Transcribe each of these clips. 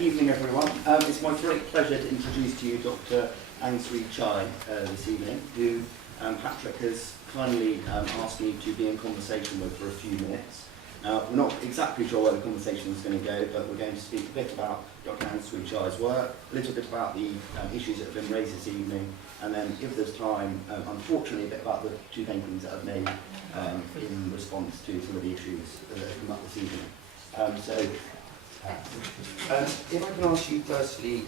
Evening, everyone. It's my great pleasure to introduce to you Dr. Swee Chai this evening, who Patrick has kindly asked me to be in conversation with for a few minutes. Now, we're not exactly sure where the conversation is going to go, but we're going to speak a bit about Dr. Swee Chai's work, a little bit about the issues that have been raised this evening, and then, if there's time, unfortunately, a bit about the two paintings that I've made in response to some of the issues that have come up this evening. If I can ask you firstly,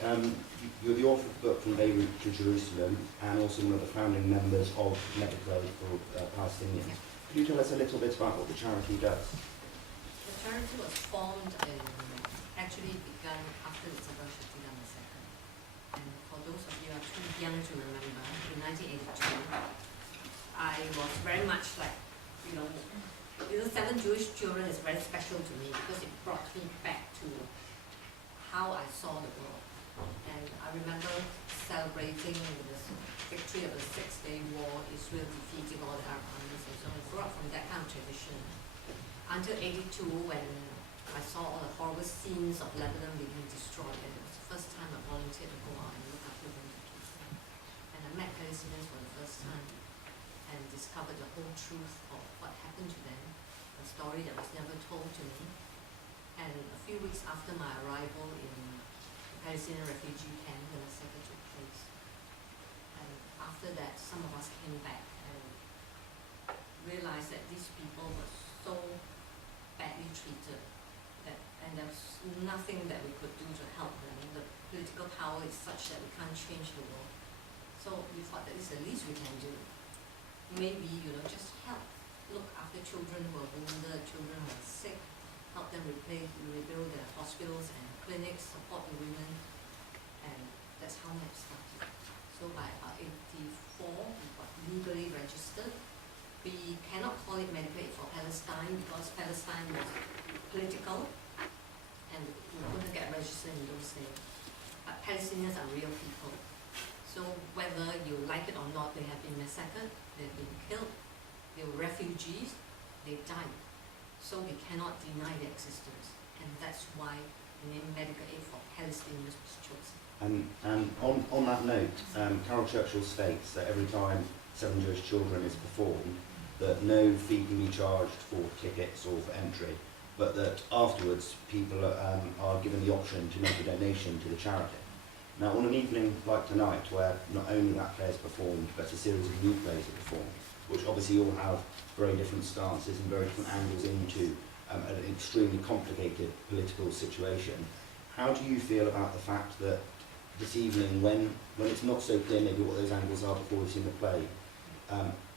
you're the author of the book From Beirut to Jerusalem, and also one of the founding members of Medical for Palestinians. Could you tell us a little bit about what the charity does? The charity was formed actually began after the Sabra and Shatila massacre. And for those of you who are too young to remember, in 1982, I was very much like, Seven Jewish Children is very special to me because it brought me back to how I saw the world. And I remember celebrating the victory of the Six-Day War, Israel defeating all the Arab armies and so on. I grew up from that kind of tradition. Until 82, when I saw all the horrible scenes of Lebanon being destroyed, and it was the first time I volunteered to go out and look after wounded people. And I met Palestinians for the first time and discovered the whole truth of what happened to them, a story that was never told to me. And a few weeks after my arrival in the Palestinian refugee camp, the massacre took place. And after that, some of us came back and realized that these people were so badly treated and there was nothing that we could do to help them. The political power is such that we can't change the world. So we thought that this is the least we can do. Maybe, just help. Look after children who are wounded, children who are sick, help them rebuild their hospitals and clinics, support the women, and that's how we started. So by about 84, we got legally registered. We cannot call it medical aid for Palestine because Palestine was political, and we couldn't get registered in those days. But Palestinians are real people. So whether you like it or not, they have been massacred, they've been killed, they were refugees, they died. So we cannot deny their existence. And that's why the name Medical Aid for Palestinians was chosen. And on that note, Churchill states that every time Seven Jewish Children is performed, that no fee can be charged for tickets or for entry, but that afterwards people are given the option to make a donation to the charity. Now, on an evening like tonight, where not only that play is performed, but a series of new plays are performed, which obviously all have very different stances and very different angles into an extremely complicated political situation, how do you feel about the fact that this evening, when it's not so clear maybe what those angles are before we've seen the play,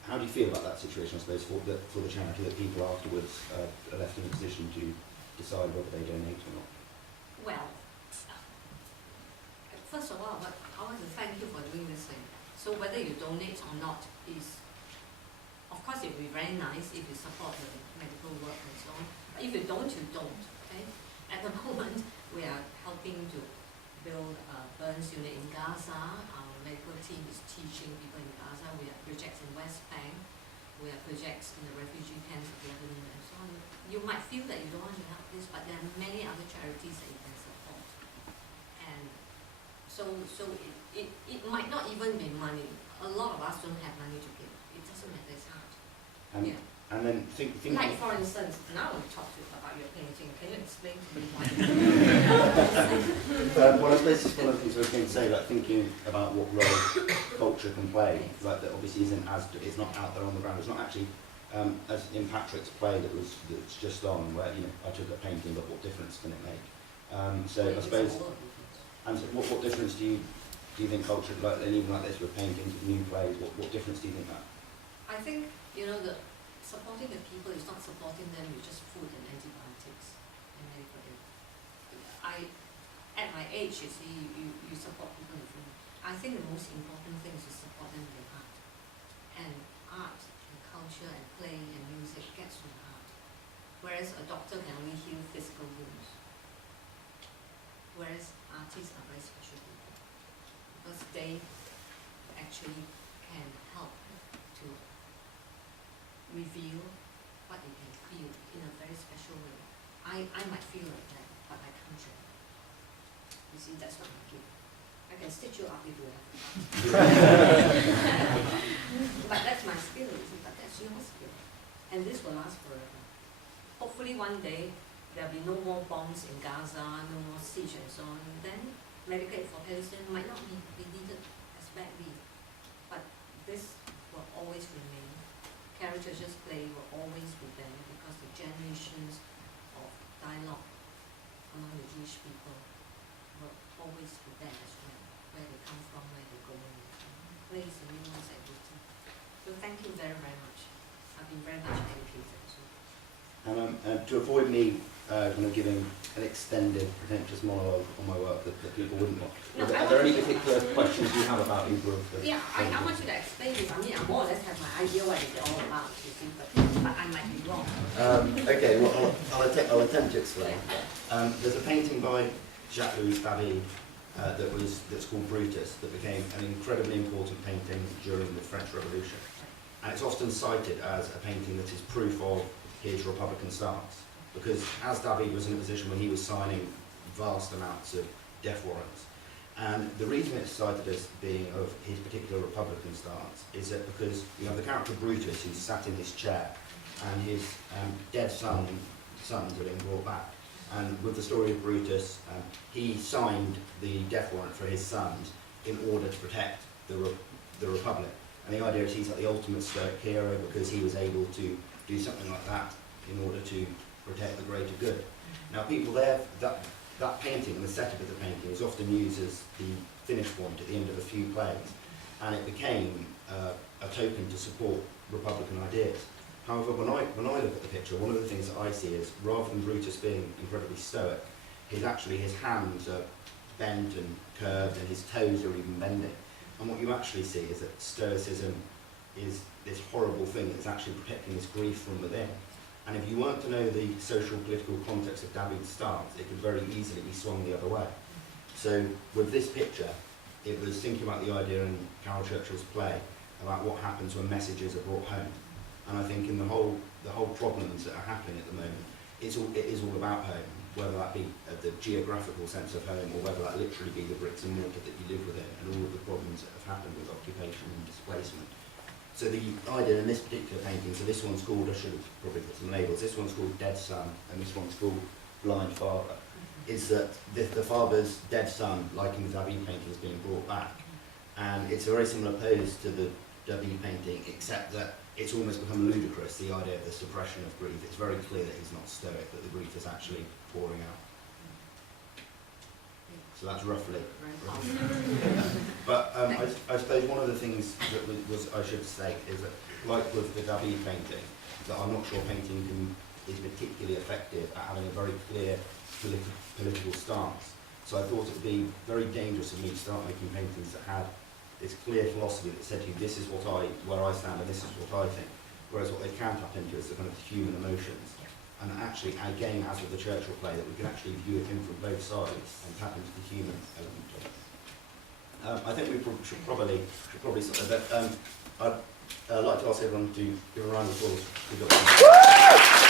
how do you feel about that situation, I suppose, for the charity, that people afterwards are left in a position to decide whether they donate or not? Well, first of all, I want to thank you for doing this thing. So whether you donate or not is, of course, it would be very nice if you support the medical work and so on. But if you don't, you don't. Okay? At the moment, we are helping to build a burns unit in Gaza. Our medical team is teaching people in Gaza. We have projects in West Bank. We have projects in the refugee camps of Lebanon and so on. You might feel that you don't want to help this, but there are many other charities that you can support. And so it might not even be money. A lot of us don't have money to give. It doesn't matter, it's hard. Yeah. And then think like, for instance, now I want to talk to you about your painting. Can you explain to me why? Well, I suppose it's one of the things I was going to say, like thinking about what role culture can play, like that obviously isn't it's not out there on the ground. It's not actually, as in Patrick's play that's just on, where I took a painting, but what difference can it make? So I suppose, and so what difference do you think culture, like and even like this with paintings, with new plays, what difference do you think that? I think that supporting the people is not supporting them with just food and antibiotics and medical aid. At my age, you see, you support people with food. I think the most important thing is to support them with art. And art and culture and play and music gets from art. Whereas a doctor can only heal physical wounds. Whereas artists are very special people. Because they actually can help to reveal what you can feel in a very special way. I might feel like that, but I can't show. You see, that's not my gift. I can stitch you up if you have. But that's my skill, you see, but that's your skill. And this will last forever. Hopefully one day there'll be no more bombs in Gaza, no more siege and so on. Then medical aid for Palestinians might not be needed as badly. But this will always remain. Caryl Churchill's play will always be there because the generations of dialogue among the Jewish people will always be there as well, where they come from, where they're going. Plays the new ones at Britain. So thank you very, very much. I've been very much educated as well. And to avoid me kind of giving an extended, pretentious monologue on my work that people wouldn't want, No, are there any particular questions you have about either of the Yeah, I want you to explain this. I mean, I more or less have my idea what it's all about, you see, but I might be wrong. Okay, well, I'll attempt to explain. Yeah. There's a painting by Jacques-Louis David that's called Brutus that became an incredibly important painting during the French Revolution. And it's often cited as a painting that is proof of his Republican stance. Because as David was in a position where he was signing vast amounts of death warrants. And the reason it's cited as being of his particular Republican stance is that because you have the character Brutus who's sat in this chair and his dead sons are being brought back. And with the story of Brutus, he signed the death warrant for his sons in order to protect the Republic. And the idea is he's like the ultimate stoic hero because he was able to do something like that in order to protect the greater good. Now people there, that painting, the setup of the painting is often used as the finish point at the end of a few plays. And it became a token to support Republican ideas. However, when I look at the picture, one of the things that I see is, rather than Brutus being incredibly stoic, his hands are bent and curved and his toes are even bending. And what you actually see is that stoicism is this horrible thing that's actually protecting this grief from within. And if you weren't to know the social political context of David's stance, it could very easily be swung the other way. So with this picture, it was thinking about the idea in Caryl Churchill's play about what happens when messages are brought home. And I think in the whole problems that are happening at the moment, it is all about home, whether that be the geographical sense of home or whether that literally be the bricks and mortar that you live within and all of the problems that have happened with occupation and displacement. So the idea in this particular painting, so this one's called, I should have probably put some labels, this one's called Dead Son and this one's called Blind Father, is that the father's dead son, like in the David painting, is being brought back. And it's a very similar pose to the David painting, except that it's almost become ludicrous, the idea of the suppression of grief. It's very clear that he's not stoic, that the grief is actually pouring out. So that's roughly. But I suppose one of the things that I should say is that, like with the David painting, that I'm not sure painting is particularly effective at having a very clear political stance. So I thought it would be very dangerous of me to start making paintings that had this clear philosophy that said to you, this is where I stand and this is what I think. Whereas what they can tap into is the kind of human emotions. And actually, again, as with the Churchill play, that we can actually view it in from both sides and tap into the human element of it. I think we should probably stop there, but I'd like to ask everyone to give a round of applause.